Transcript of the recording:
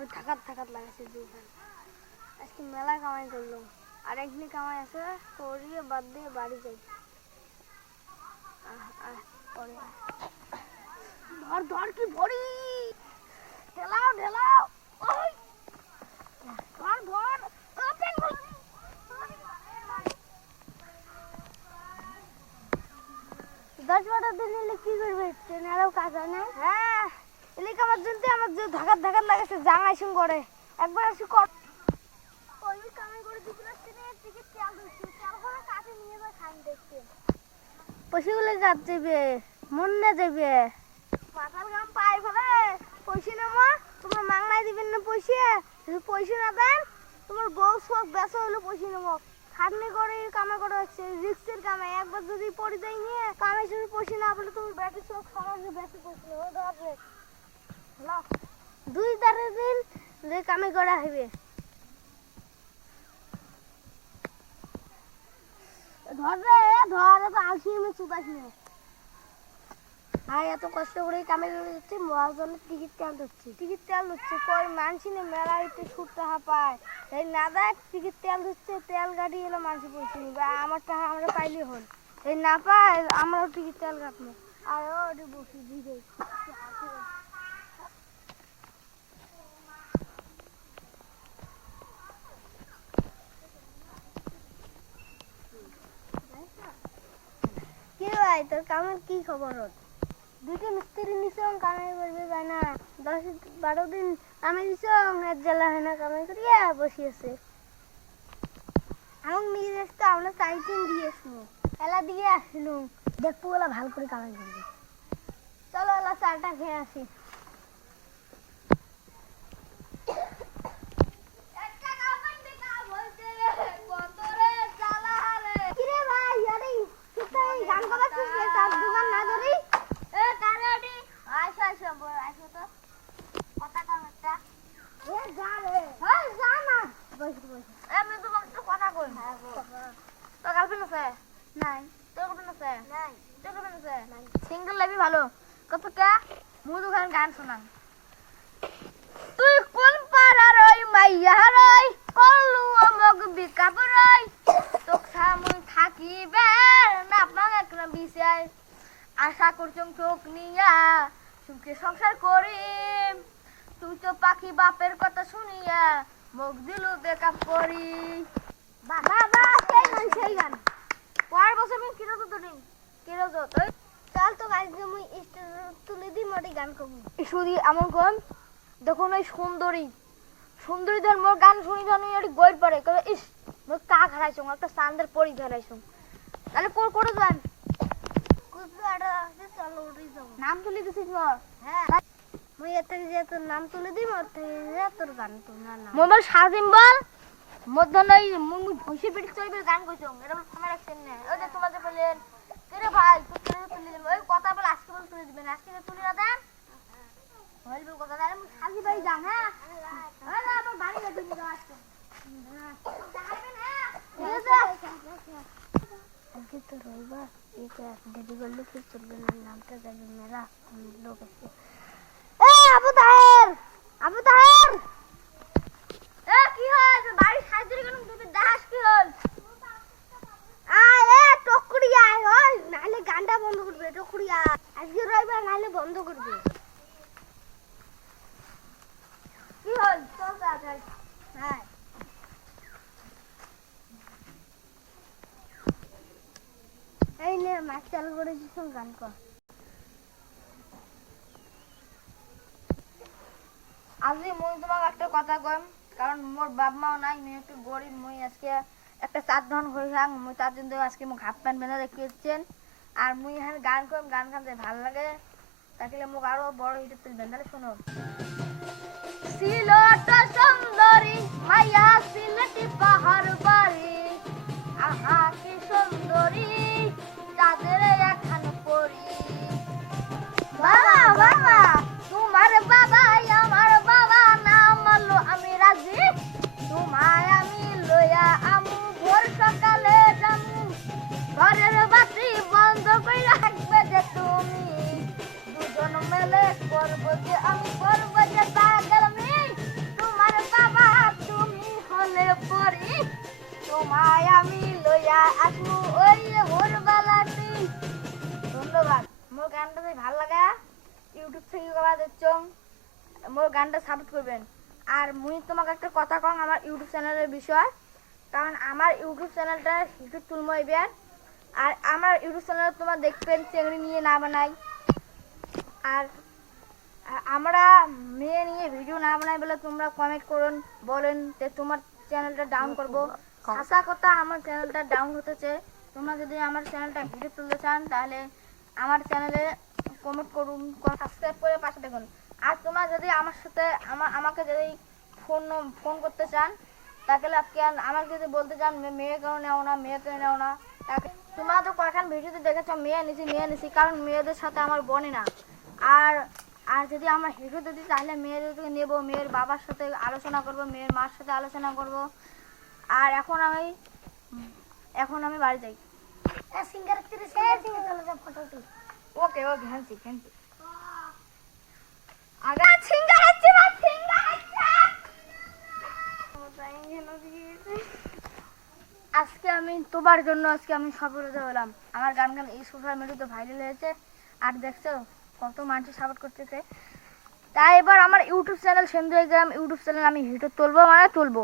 আমার থাকাত লাগাইছে দুখান। আজকে মেলা কামাই করলাম, আর একদিন কামাই আছে করিয়ে বাদ দিয়ে বাড়ি যাই। ধর ধর কি ভরি, ঢেলাও ঢেলাও, ওই ধর ধর, ওপেন কর। 10-12 দিন এলে কি করবে? ট্রেনেরও কাজ হয় না। হ্যাঁ, এলিকে আমার জন্য আমার যে ধাকাত লাগাছে জাঙাইছুন করে একবার আসি কর। ওই কামাই করে দিছিল ট্রেনের টিকিট তেল দিচ্ছে, তেল করে কাছে নিয়ে যায় খান দেখতে। পয়সাগুলো যাবে মন না যাবে মাথার গাম পাই ফেলে। পয়সা নেবো, তোমার মাংনায় দিবেন না পয়সা? যদি পয়সা না দেন তোমার বউ শোক বেসা হলে পয়সা নেবো। খাটনি করে কামাই করে হচ্ছে রিক্সের কামাই। একবার যদি পরিচয় নিয়ে কামাই শুরু পয়সা না বলে তুমি ব্যাটি শোক সমাজে বেশি পয়সা নেবো। ধরবে 2-4 দিন যে কামাই করা হবে। ধর রে ধর, এত আলসি আমি চুদাস নে। আর এত কষ্ট করে কামাই করে যাচ্ছি, মহাজনে টিকিট তেল ধরছে কই মানছি না মেলা হইতে ছুট টাকা পায়। এই না দেখ টিকিট তেল ধরছে, তেল গাড়ি এলো মানসি পয়সা নিবে, আমার টাকা আমরা পাইলে হল। এই না পাই আমরাও টিকিট তেল কাটবো। আর ওটি বসি দিবে কি ভাই, তোর কামের কি খবর? 2টি মিস্ত্রি নিছং কামাই করবে ভাই না, 10-12 দিন কামাই দিছং, এক জ্বালা হয় না কামাই করিয়া বসে আছে। আমার নিয়ে আসতে আমরা 4 দিন দিয়ে আসবো, এলা দিয়ে আসলুম দেখবো ওলা ভালো করে কামাই করবে। চলো এলা চাটা খেয়ে আসি। সিঙ্গেল লাইফই ভালো। কত কা মুদু গান শোনান। তুই কোন পাড়ার ওই মাইয়া রই, কলু অমক বিকাব রই, তোক সামুই থাকিবে না পাং একটা বিষয়, আশা করছং তোক নিয়া সুখে সংসার করিম, তুই তো পাখি বাপের কথা শুনিয়া মুখ দিলু বেকাপ করি। বাবা সেই গান পরের বছর আমি কিরো তো দিন কিরো যত চল তো গাইজ মুই স্টেজ তুলে দি মোটি গান করব। শুধু এমন কোন দেখুন ওই সুন্দরী ধর মোর গান শুনি জানি এটি গইর পড়ে কবে ইস মোর কা হারাইছং একটা চাঁদের পরি ধরাইছং। তাহলে করে যান কুসু আড়া আছে, চলো উঠি যাব। নাম তুলে দিছিস মোর? হ্যাঁ মুই এত যে তোর নাম তুলে দিই মোর থেকে তোর গান তো না না মোবাইল সাজিম বল মধ্যে নাই মুই ভুসি পিটি চইবে গান কইছং। এটা বল সময় রাখছেন না। ওই যে তোমাদের বলেন কেরে ভাই তুই তুলে দিবেন, ওই কথা বল আজকে বল তুলে দিবেন, আজকে তুলে না দেন বল বল কথা তাহলে মুই সাজি ভাই যান। হ্যাঁ আরে আমার বাড়ি যাবে মুই আজকে যাবেন। হ্যাঁ আজকে তো রবিবার, এটা দেরি করলে কি চলবে না, নামটা যাবে মেলা লোক আছে। আবু তাহের কি হয়েছে বাড়ি সাজরি কেন তুই দাস কি হল? আয় টকুরি আয় ওই নালে গানটা বন্ধ করবে। টকুরি আজকে রবিবার নালে বন্ধ করবে। কি হল চল তাড়াতাড়ি। হ্যাঁ এই নে মাছ চালু করে দিছুন, গান কর। আজি মই তোমাকে একটা কথা কইম, কারণ মোর বাপ মাও নাই, মুই একটু গরিব, মুই আজকে একটা চার ধন হইলাম, মুই তার জন্য আজকে মোক হাফ প্যান্ট বেঁধে রেখেছেন। আর মুই এখানে গান কইম, গান গানতে ভাল লাগে, তাহলে মোক আরো বড় হিটে তুলবেন। তাহলে শোনো। সিলট সুন্দরী মাইয়া সিলেটি পাহাড় বাড়ি, আহা কি সুন্দরী চাঁদের একখান পরি। বাবা তোমার বাবা আমার বাবা নাম লো আমি রাজি, তোমায় আমি লইয়া আমু ভোর সকালে যামু, ঘরের বাতি বন্ধ করে রাখবে যে তুমি, দুজন মেলে করবো যে আমি করবো যে পাগলামি, আসু ওই ভোরবেলাটি। ধন্যবাদ। মোর গানটা যদি ভালো লাগে ইউটিউব থেকে কবা দিচ্ছ মোর গানটা সাপোর্ট করবেন। আর মুই তোমাকে একটা কথা কম আমার ইউটিউব চ্যানেলের বিষয়, কারণ আমার ইউটিউব চ্যানেলটা হিটু তুলমো এবার। আর আমার ইউটিউব চ্যানেলে তোমার দেখবেন চেংড়ি নিয়ে না বানাই, আর আমরা মেয়ে নিয়ে ভিডিও না বানাই বলে তোমরা কমেন্ট করুন, বলেন যে তোমার চ্যানেলটা ডাউন করবো। আশা কথা আমার চ্যানেলটা ডাউন হতেছে। তোমরা যদি আমার চ্যানেলটা ভিডিও তুলতে চান তাহলে আমার চ্যানেলে কমেন্ট করুন, সাবস্ক্রাইব করে পাশে দেখুন। আর তোমরা যদি আমার সাথে আমাকে যদি ফোন করতে চান তাহলে আমাকে যদি বলতে চান মেয়ে কেন নেও না, মেয়ে কেন নেও না, তাকে তোমরা তো কয়েকখান ভিডিওতে দেখেছো মেয়ে নিছি, কারণ মেয়েদের সাথে আমার বনে না। আর আর যদি আমরা হিরো দিই তাহলে মেয়েদেরকে নেব, মেয়ের বাবার সাথে আলোচনা করব, মেয়ের মার সাথে আলোচনা করব। আর এখন আমি বাড়ি যাই। ওকে ওকে হ্যান্সি আগা সিঙ্গার হচ্ছে না, সিঙ্গার হচ্ছে। আজকে আমি তোমার জন্য আমি সফল হতে হলাম। আমার গান এই সোশ্যাল মিডিয়াতে ভাইরাল হয়েছে, আর দেখছো কত মানুষ সাপোর্ট করতেছে। তাই এবার আমার ইউটিউব চ্যানেল সেন্দ্রিয় গ্রাম ইউটিউব চ্যানেল আমি হিটে তুলবো।